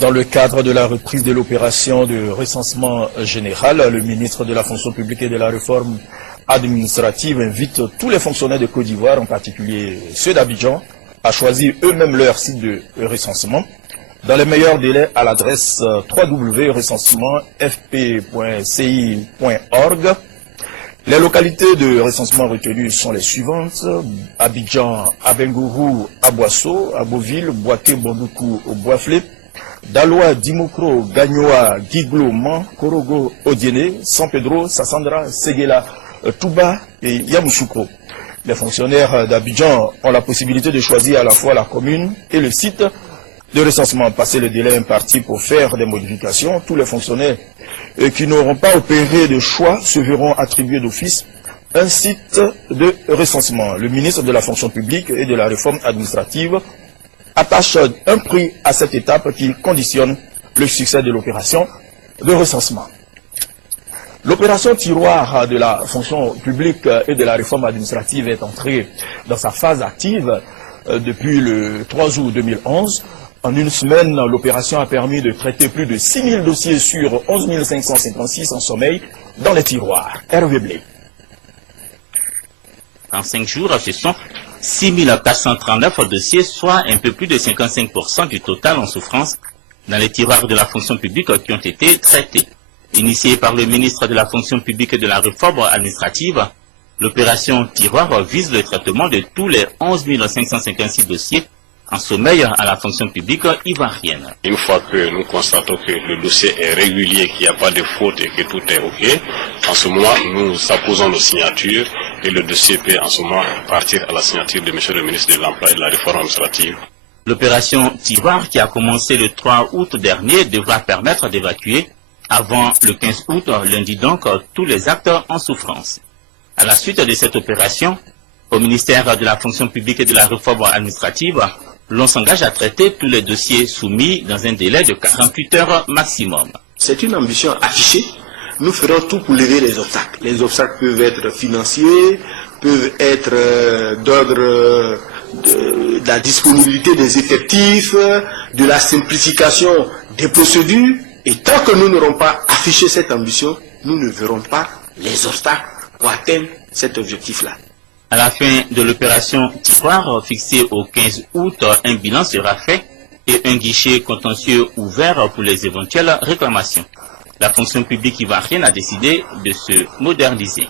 Dans le cadre de la reprise de l'opération de recensement général, le ministre de la fonction publique et de la réforme administrative invite tous les fonctionnaires de Côte d'Ivoire, en particulier ceux d'Abidjan, à choisir eux-mêmes leur site de recensement dans les meilleurs délais à l'adresse www.recensement.fp.ci.org. Les localités de recensement retenues sont les suivantes: Abidjan, Abengourou, Aboisso, Aboville, Boaké, Bondoukou, Boiflé, Daloa, Dimokro, Gagnoa, Guiglo, Man, Korogo, Odiene, San Pedro, Sassandra, Séguéla, Touba et Yamoussoukro. Les fonctionnaires d'Abidjan ont la possibilité de choisir à la fois la commune et le site de recensement. Passé le délai imparti pour faire des modifications, tous les fonctionnaires qui n'auront pas opéré de choix se verront attribuer d'office un site de recensement. Le ministre de la fonction publique et de la réforme administrative attache un prix à cette étape qui conditionne le succès de l'opération de recensement. L'opération tiroir de la fonction publique et de la réforme administrative est entrée dans sa phase active depuis le 3 août 2011. En une semaine, l'opération a permis de traiter plus de 6 000 dossiers sur 11 556 en sommeil dans les tiroirs. Hervé Blé. En 5 jours, ce sont 6 439 dossiers, soit un peu plus de 55% du total en souffrance dans les tiroirs de la fonction publique qui ont été traités. Initiée par le ministre de la fonction publique et de la réforme administrative, l'opération tiroir vise le traitement de tous les 11 556 dossiers en sommeil à la fonction publique ivoirienne. Une fois que nous constatons que le dossier est régulier, qu'il n'y a pas de faute et que tout est OK, en ce moment, nous apposons nos signatures et le dossier peut en ce moment partir à la signature de M. le ministre de l'Emploi et de la Réforme administrative. L'opération tiroir qui a commencé le 3 août dernier devra permettre d'évacuer avant le 15 août, lundi donc, tous les actes en souffrance. À la suite de cette opération, au ministère de la fonction publique et de la réforme administrative, l'on s'engage à traiter tous les dossiers soumis dans un délai de 48 heures maximum. C'est une ambition affichée. Nous ferons tout pour lever les obstacles. Les obstacles peuvent être financiers, peuvent être d'ordre de la disponibilité des effectifs, de la simplification des procédures. Et tant que nous n'aurons pas affiché cette ambition, nous ne verrons pas les obstacles pour atteindre cet objectif-là. À la fin de l'opération tiroir fixée au 15 août, un bilan sera fait et un guichet contentieux ouvert pour les éventuelles réclamations. La fonction publique ivoirienne a décidé de se moderniser.